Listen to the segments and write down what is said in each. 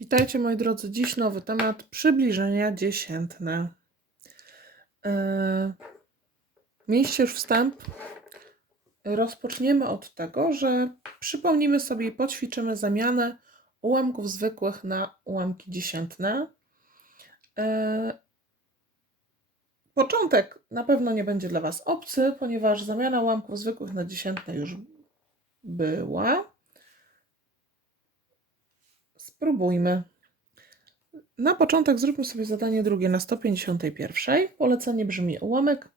Witajcie moi drodzy. Dziś nowy temat przybliżenia dziesiętne. Yy, Mieliście już wstęp. Rozpoczniemy od tego, że przypomnimy sobie i poćwiczymy zamianę ułamków zwykłych na ułamki dziesiętne. Yy, Początek na pewno nie będzie dla Was obcy, ponieważ zamiana ułamków zwykłych na dziesiętne już była. Spróbujmy. Na początek zróbmy sobie zadanie drugie na 151. Polecenie brzmi ułamek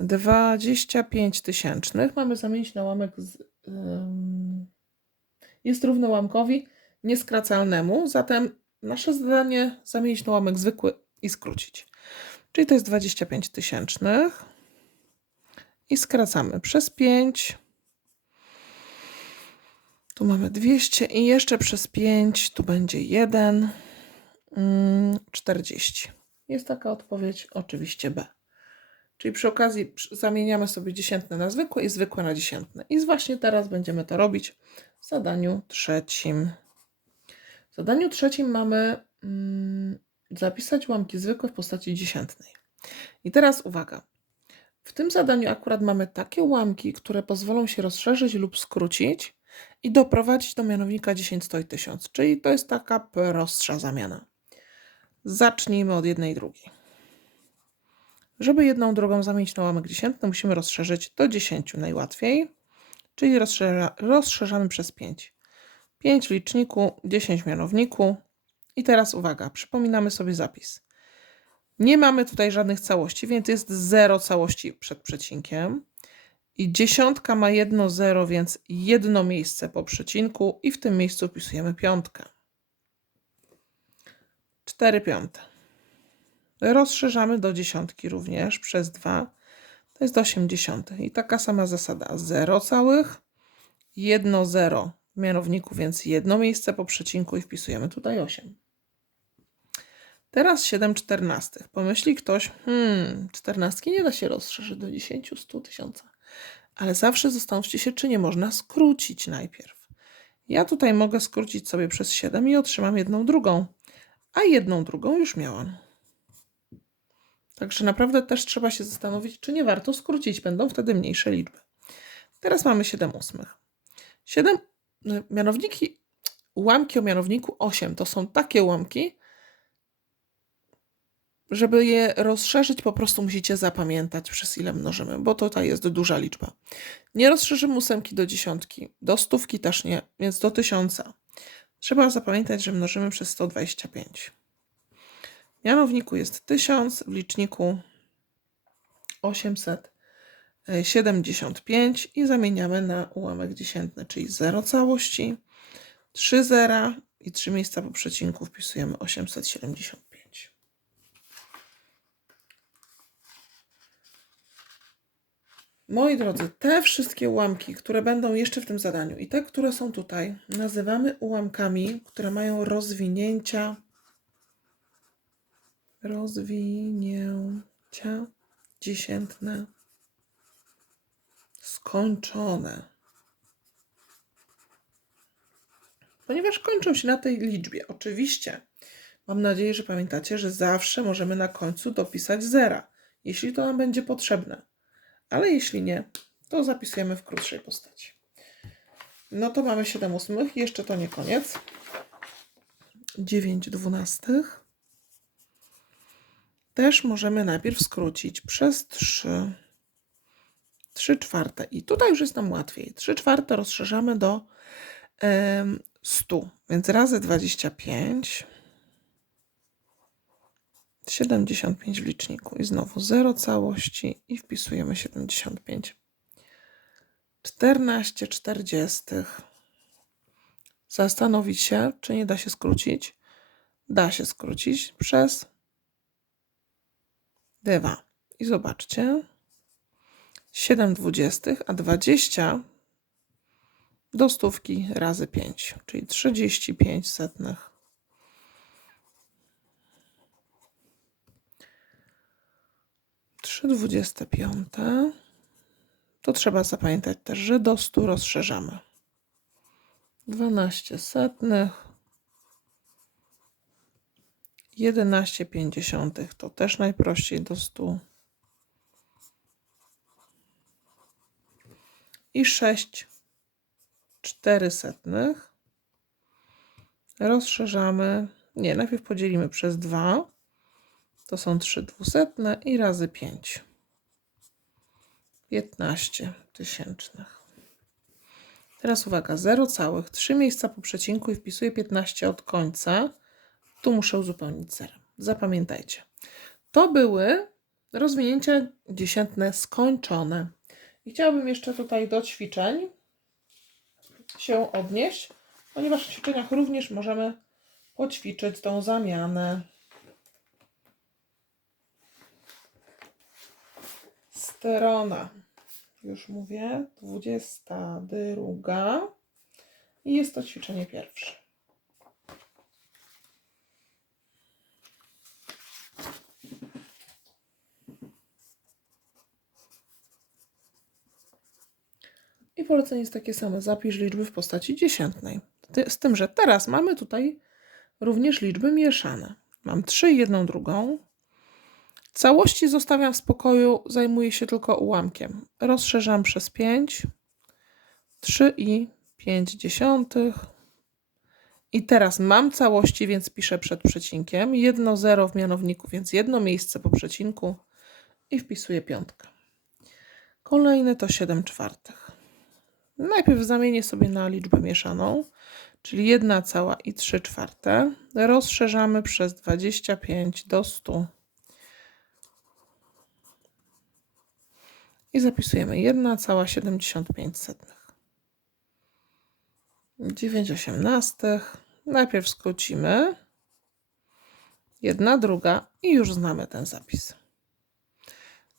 25 tysięcznych. Mamy zamienić na ułamek z, ym, jest równy ułamkowi nieskracalnemu, zatem nasze zadanie zamienić na ułamek zwykły i skrócić. Czyli to jest 25 tysięcznych i skracamy przez 5. Tu mamy 200 i jeszcze przez 5 tu będzie 1, mm, 40. Jest taka odpowiedź, oczywiście B. Czyli przy okazji zamieniamy sobie dziesiętne na zwykłe i zwykłe na dziesiętne. I właśnie teraz będziemy to robić w zadaniu trzecim. W zadaniu trzecim mamy mm, zapisać ułamki zwykłe w postaci dziesiętnej. I teraz uwaga. W tym zadaniu akurat mamy takie ułamki, które pozwolą się rozszerzyć lub skrócić i doprowadzić do mianownika 10, 100 i 1000. Czyli to jest taka prostsza zamiana. Zacznijmy od jednej drugiej. Żeby jedną drugą zamienić na ułamek dziesiętny, musimy rozszerzyć do 10 najłatwiej, czyli rozszerza, rozszerzamy przez 5. 5 w liczniku, 10 w mianowniku. I teraz uwaga, przypominamy sobie zapis. Nie mamy tutaj żadnych całości, więc jest 0 całości przed przecinkiem. I dziesiątka ma jedno zero, więc jedno miejsce po przecinku i w tym miejscu wpisujemy piątkę. 4 piąte. Rozszerzamy do dziesiątki również przez 2. To jest 8 dziesiątych. I taka sama zasada. 0 całych, 1 0 w mianowniku, więc jedno miejsce po przecinku i wpisujemy tutaj 8. Teraz 7 czternastych. Pomyśli ktoś, hmm, czternastki nie da się rozszerzyć do 10, 100 tysiąca. Ale zawsze zastanówcie się, czy nie można skrócić najpierw. Ja tutaj mogę skrócić sobie przez 7 i otrzymam jedną drugą, a jedną drugą już miałam. Także naprawdę też trzeba się zastanowić, czy nie warto skrócić, będą wtedy mniejsze liczby. Teraz mamy 7 ósmych. 7 y, mianowniki, ułamki o mianowniku 8 to są takie ułamki, żeby je rozszerzyć, po prostu musicie zapamiętać, przez ile mnożymy, bo tutaj jest duża liczba. Nie rozszerzymy ósemki do dziesiątki, do stówki też nie, więc do tysiąca. Trzeba zapamiętać, że mnożymy przez 125. W mianowniku jest 1000, w liczniku 875 i zamieniamy na ułamek dziesiętny, czyli 0 całości, 3 zera i 3 miejsca po przecinku wpisujemy 875. Moi drodzy, te wszystkie ułamki, które będą jeszcze w tym zadaniu i te, które są tutaj, nazywamy ułamkami, które mają rozwinięcia rozwinięcia dziesiętne skończone. Ponieważ kończą się na tej liczbie. Oczywiście, mam nadzieję, że pamiętacie, że zawsze możemy na końcu dopisać zera, jeśli to nam będzie potrzebne. Ale jeśli nie, to zapisujemy w krótszej postaci. No to mamy 7 ósmych, jeszcze to nie koniec. 9 dwunastych. Też możemy najpierw skrócić przez 3. 3 czwarte. I tutaj już jest nam łatwiej. 3 czwarte rozszerzamy do em, 100, więc razy 25. 75 w liczniku i znowu 0 całości i wpisujemy 75. 14 czterdziestych. Zastanowić się, czy nie da się skrócić. Da się skrócić przez 2. I zobaczcie. 7 dwudziestych, a 20 do stówki razy 5, czyli 35 setnych. Trzy dwudzieste piąte. To trzeba zapamiętać też, że do 100 rozszerzamy. 12 setnych 11,5 to też najprościej do 100. I 6 4 setnych. Rozszerzamy. Nie, najpierw podzielimy przez 2. To są 3 dwusetne i razy 5. 15 tysięcznych. Teraz uwaga, 0 całych, 3 miejsca po przecinku i wpisuję 15 od końca. Tu muszę uzupełnić zerem. Zapamiętajcie. To były rozwinięcia dziesiętne skończone. I chciałabym jeszcze tutaj do ćwiczeń się odnieść, ponieważ w ćwiczeniach również możemy poćwiczyć tą zamianę. Strona, już mówię, 22 i jest to ćwiczenie pierwsze. I polecenie jest takie same. Zapisz liczby w postaci dziesiętnej. Z tym, że teraz mamy tutaj również liczby mieszane. Mam 3 i jedną drugą. Całości zostawiam w spokoju, zajmuję się tylko ułamkiem. Rozszerzam przez 5. 3 i 5 dziesiątych. I teraz mam całości, więc piszę przed przecinkiem. Jedno zero w mianowniku, więc jedno miejsce po przecinku i wpisuję piątkę. Kolejne to 7 czwartych. Najpierw zamienię sobie na liczbę mieszaną, czyli 1 cała i 3 czwarte. Rozszerzamy przez 25 do 100. I zapisujemy 1 cała 75 setnych. 9 osiemnastych. Najpierw skrócimy. Jedna, druga i już znamy ten zapis.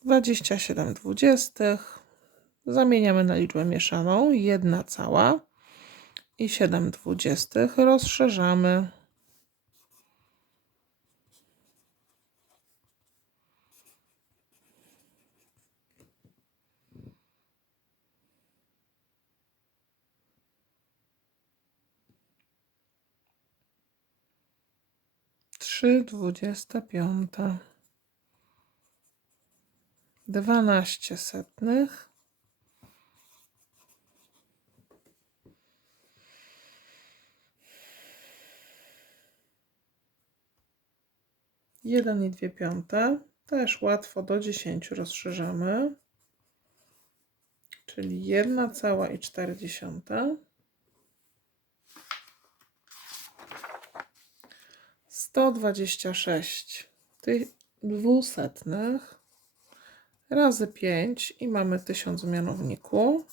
27 dwudziestych. Zamieniamy na liczbę mieszaną. 1 cała i 7 dwudziestych. Rozszerzamy. Trzy dwudzieste piąte. Dwanaście setnych. Jeden i dwie piąte. Też łatwo do dziesięciu rozszerzamy. Czyli jedna cała i cztery. 126 tych dwusetnych. Razy 5 i mamy 1000 w mianowniku.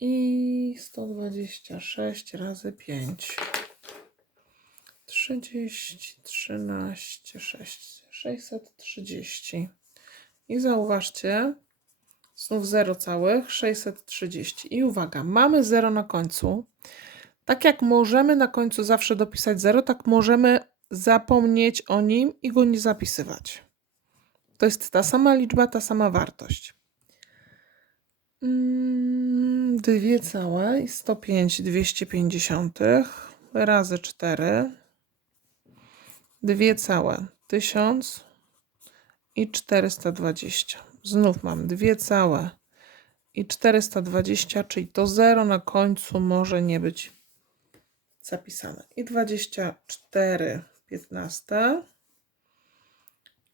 I 126 razy 5 30 13 6 630 i zauważcie znów 0 całych 630 i uwaga mamy 0 na końcu. Tak jak możemy na końcu zawsze dopisać 0, tak możemy zapomnieć o nim i go nie zapisywać. To jest ta sama liczba, ta sama wartość. Mm, Dwie całe i 105 250 razy 4. Dwie całe 1000 i 420. Znów mam dwie całe i 420, czyli to 0 na końcu może nie być zapisane. I 24 15.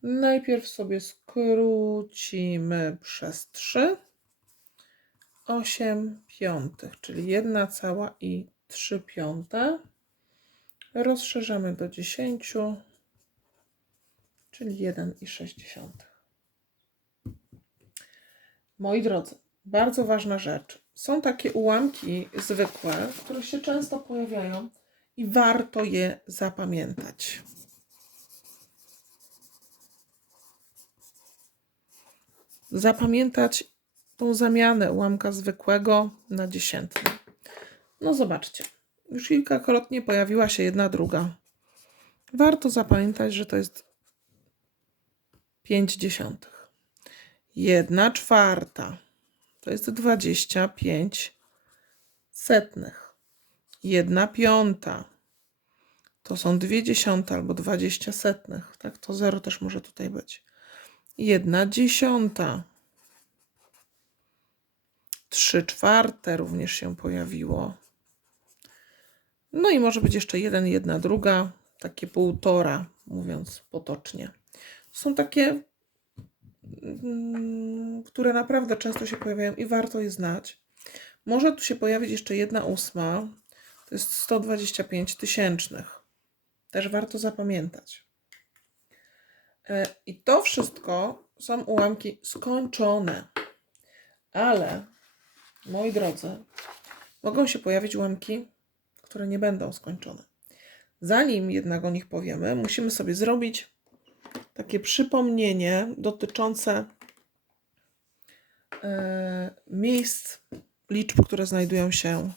Najpierw sobie skrócimy przez 3. 8 piątych, czyli 1 cała i 3 piąte. Rozszerzamy do 10, czyli 1 i 60. Moi drodzy, bardzo ważna rzecz. Są takie ułamki zwykłe, które się często pojawiają i warto je zapamiętać. Zapamiętać tą zamianę ułamka zwykłego na dziesiętny. No zobaczcie, już kilkakrotnie pojawiła się jedna druga. Warto zapamiętać, że to jest 5 dziesiątych. Jedna czwarta to jest 25 setnych. Jedna piąta To są dwie dziesiąte albo dwadzieścia setnych. Tak, to zero też może tutaj być. Jedna dziesiąta. Trzy czwarte również się pojawiło. No i może być jeszcze jeden, jedna druga, takie półtora, mówiąc potocznie. Są takie, mm, które naprawdę często się pojawiają i warto je znać. Może tu się pojawić jeszcze jedna ósma, to jest 125 tysięcznych. Też warto zapamiętać. E, I to wszystko są ułamki skończone. Ale, moi drodzy, mogą się pojawić ułamki, które nie będą skończone. Zanim jednak o nich powiemy, musimy sobie zrobić takie przypomnienie dotyczące e, miejsc, liczb, które znajdują się,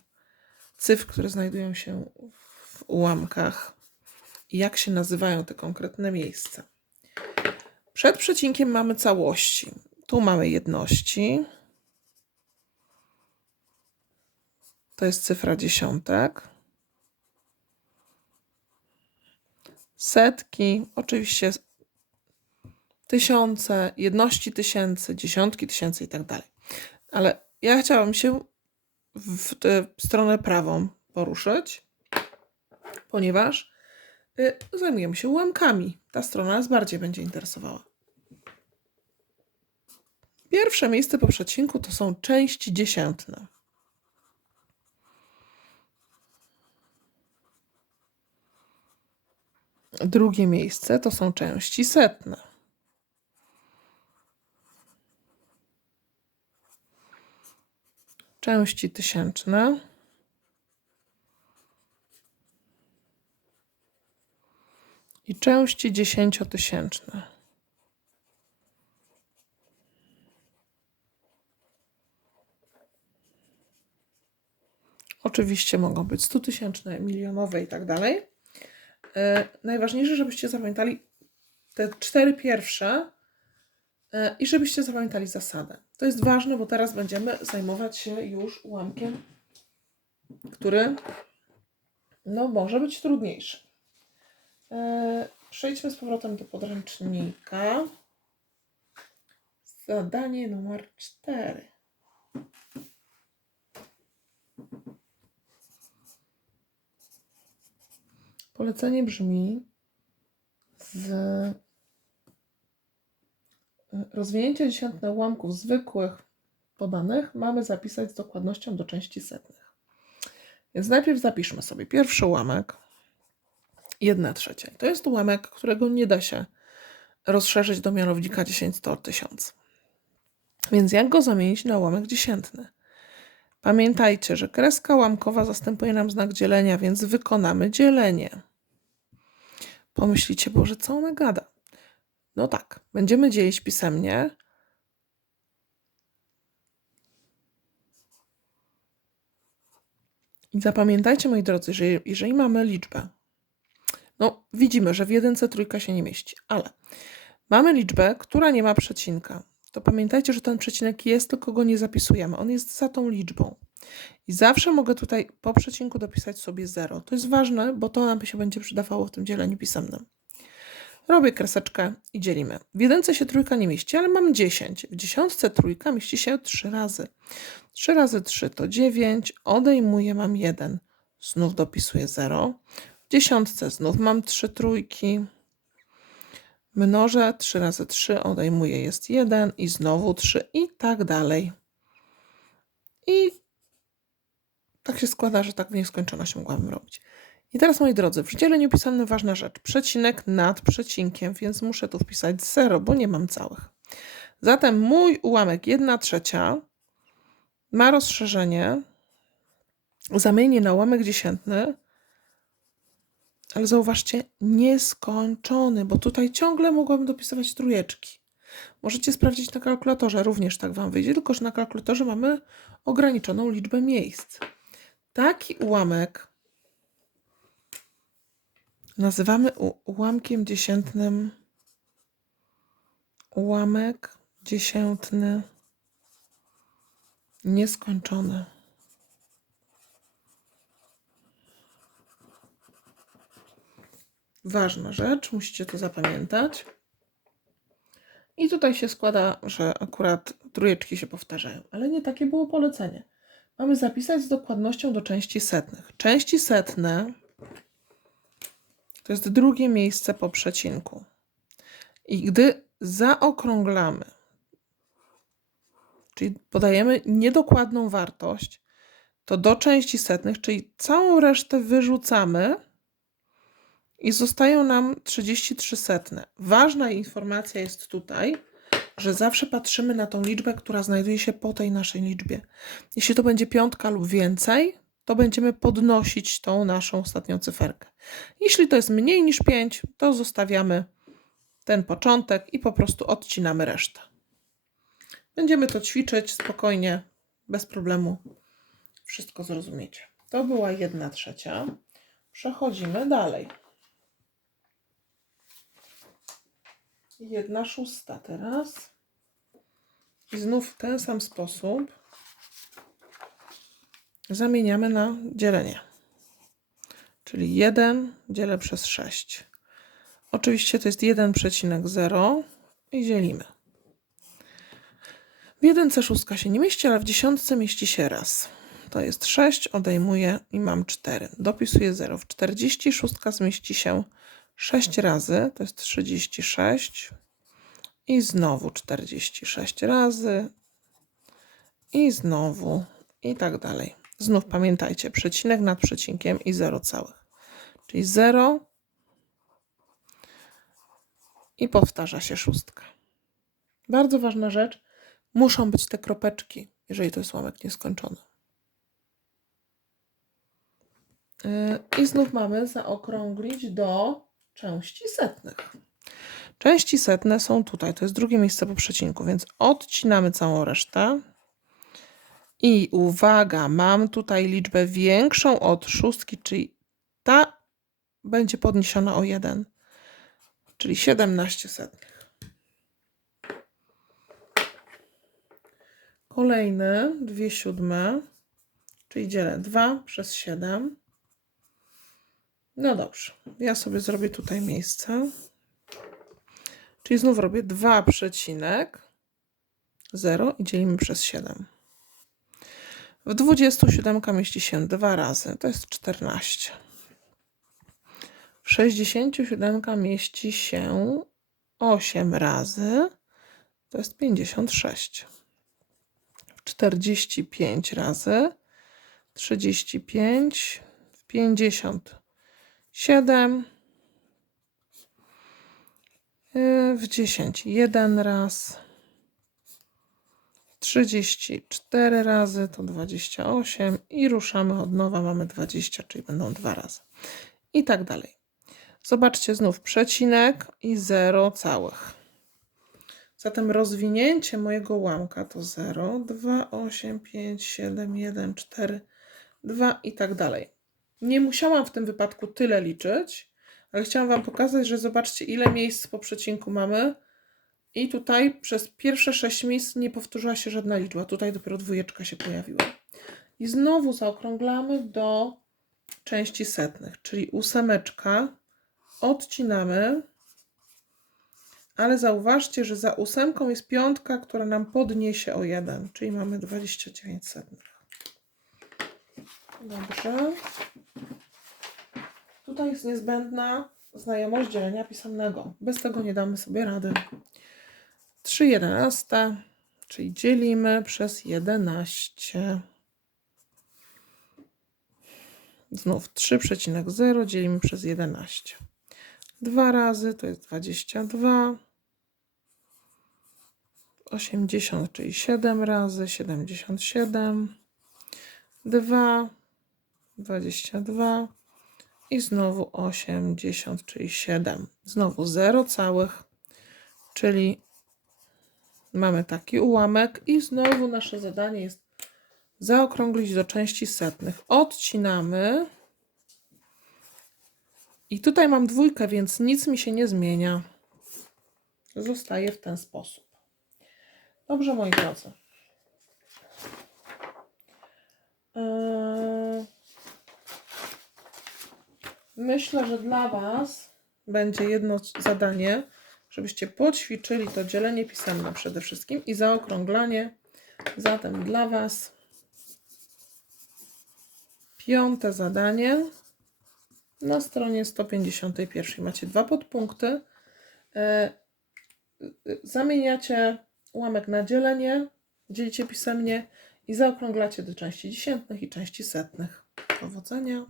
cyfr, które znajdują się w ułamkach jak się nazywają te konkretne miejsca. Przed przecinkiem mamy całości. Tu mamy jedności. To jest cyfra dziesiątek. Setki, oczywiście tysiące, jedności tysięcy, dziesiątki tysięcy i tak dalej. Ale ja chciałam się w tę stronę prawą poruszyć, ponieważ zajmujemy się ułamkami. Ta strona nas bardziej będzie interesowała. Pierwsze miejsce po przecinku to są części dziesiętne. Drugie miejsce to są części setne. Części tysięczne. I części dziesięciotysięczne. Oczywiście mogą być stutysięczne, milionowe i tak dalej. E, najważniejsze, żebyście zapamiętali te cztery pierwsze e, i żebyście zapamiętali zasadę. To jest ważne, bo teraz będziemy zajmować się już ułamkiem, który no, może być trudniejszy. E, przejdźmy z powrotem do podręcznika. Zadanie numer 4. Polecenie brzmi z rozwinięcie dziesiętne ułamków zwykłych podanych mamy zapisać z dokładnością do części setnych. Więc najpierw zapiszmy sobie pierwszy ułamek, 1 trzecia. To jest ułamek, którego nie da się rozszerzyć do mianownika 10 to 1000. Więc jak go zamienić na ułamek dziesiętny? Pamiętajcie, że kreska ułamkowa zastępuje nam znak dzielenia, więc wykonamy dzielenie. Pomyślicie, Boże, co ona gada? No tak, będziemy dzielić pisemnie. I zapamiętajcie, moi drodzy, że jeżeli mamy liczbę, no widzimy, że w jedynce trójka się nie mieści, ale mamy liczbę, która nie ma przecinka to pamiętajcie, że ten przecinek jest, tylko go nie zapisujemy. On jest za tą liczbą. I zawsze mogę tutaj po przecinku dopisać sobie 0. To jest ważne, bo to nam się będzie przydawało w tym dzieleniu pisemnym. Robię kreseczkę i dzielimy. W jedynce się trójka nie mieści, ale mam 10. W dziesiątce trójka mieści się 3 razy. 3 razy 3 to 9. Odejmuję, mam 1. Znów dopisuję 0. Dziesiątce znów mam 3 trójki mnożę 3 razy 3, odejmuję jest 1 i znowu 3 i tak dalej. I tak się składa, że tak w nieskończoność mogłabym robić. I teraz, moi drodzy, w dzieleniu pisanym ważna rzecz. Przecinek nad przecinkiem, więc muszę tu wpisać 0, bo nie mam całych. Zatem mój ułamek 1 trzecia ma rozszerzenie, zamienię na ułamek dziesiętny, ale zauważcie, nieskończony, bo tutaj ciągle mogłabym dopisywać trójeczki. Możecie sprawdzić na kalkulatorze, również tak Wam wyjdzie, tylko że na kalkulatorze mamy ograniczoną liczbę miejsc. Taki ułamek nazywamy ułamkiem dziesiętnym. Ułamek dziesiętny nieskończony. Ważna rzecz, musicie to zapamiętać. I tutaj się składa, że akurat trójeczki się powtarzają, ale nie takie było polecenie. Mamy zapisać z dokładnością do części setnych. Części setne to jest drugie miejsce po przecinku. I gdy zaokrąglamy, czyli podajemy niedokładną wartość, to do części setnych, czyli całą resztę wyrzucamy i zostają nam 33 setne. Ważna informacja jest tutaj, że zawsze patrzymy na tą liczbę, która znajduje się po tej naszej liczbie. Jeśli to będzie piątka lub więcej, to będziemy podnosić tą naszą ostatnią cyferkę. Jeśli to jest mniej niż 5, to zostawiamy ten początek i po prostu odcinamy resztę. Będziemy to ćwiczyć spokojnie, bez problemu. Wszystko zrozumiecie. To była jedna trzecia. Przechodzimy dalej. Jedna szósta teraz. I znów w ten sam sposób zamieniamy na dzielenie. Czyli 1 dzielę przez 6. Oczywiście to jest 1,0 i dzielimy. W jedynce szóstka się nie mieści, ale w dziesiątce mieści się raz. To jest 6, odejmuję i mam 4. Dopisuję 0. W 46 zmieści się 6 razy, to jest 36. I znowu 46 razy. I znowu. I tak dalej. Znów pamiętajcie, przecinek nad przecinkiem i 0 całych. Czyli 0 i powtarza się szóstka. Bardzo ważna rzecz. Muszą być te kropeczki, jeżeli to jest ułamek nieskończony. Yy, I znów mamy zaokrąglić do części setnych. Części setne są tutaj, to jest drugie miejsce po przecinku, więc odcinamy całą resztę. I uwaga, mam tutaj liczbę większą od szóstki, czyli ta będzie podniesiona o 1, czyli 17 setnych. Kolejny, dwie siódme, czyli dzielę 2 przez 7. No dobrze, ja sobie zrobię tutaj miejsce. Czyli znów robię 2,0 i dzielimy przez 7. W 27 mieści się 2 razy, to jest 14. W 67 mieści się 8 razy, to jest 56. W 45 razy, 35, w 57, y, w 10 jeden raz, 34 razy to 28 i ruszamy od nowa, mamy 20, czyli będą dwa razy. I tak dalej. Zobaczcie znów przecinek i 0 całych. Zatem rozwinięcie mojego ułamka to 0, 2, 8, 5, 7, 1, 4, 2 i tak dalej. Nie musiałam w tym wypadku tyle liczyć, ale chciałam Wam pokazać, że zobaczcie ile miejsc po przecinku mamy i tutaj przez pierwsze 6 miejsc nie powtórzyła się żadna liczba. Tutaj dopiero dwójeczka się pojawiła. I znowu zaokrąglamy do części setnych, czyli ósemeczka. Odcinamy. Ale zauważcie, że za ósemką jest piątka, która nam podniesie o 1, czyli mamy 29 setnych. Dobrze. Tutaj jest niezbędna znajomość dzielenia pisemnego. Bez tego nie damy sobie rady. 3 jedenaste, czyli dzielimy przez 11. Znów 3,0 dzielimy przez 11. Dwa razy to jest 22. 80, czyli 7 razy, 77. 2, 22 i znowu 80, czyli 7. Znowu 0 całych, czyli Mamy taki ułamek i znowu nasze zadanie jest zaokrąglić do części setnych. Odcinamy. I tutaj mam dwójkę, więc nic mi się nie zmienia. Zostaje w ten sposób. Dobrze, moi drodzy. Yy, myślę, że dla Was będzie jedno zadanie, żebyście poćwiczyli to dzielenie pisemne przede wszystkim i zaokrąglanie. Zatem dla Was piąte zadanie na stronie 151. Macie dwa podpunkty. E, Zamieniacie ułamek na dzielenie, dzielicie pisemnie i zaokrąglacie do części dziesiętnych i części setnych. Powodzenia.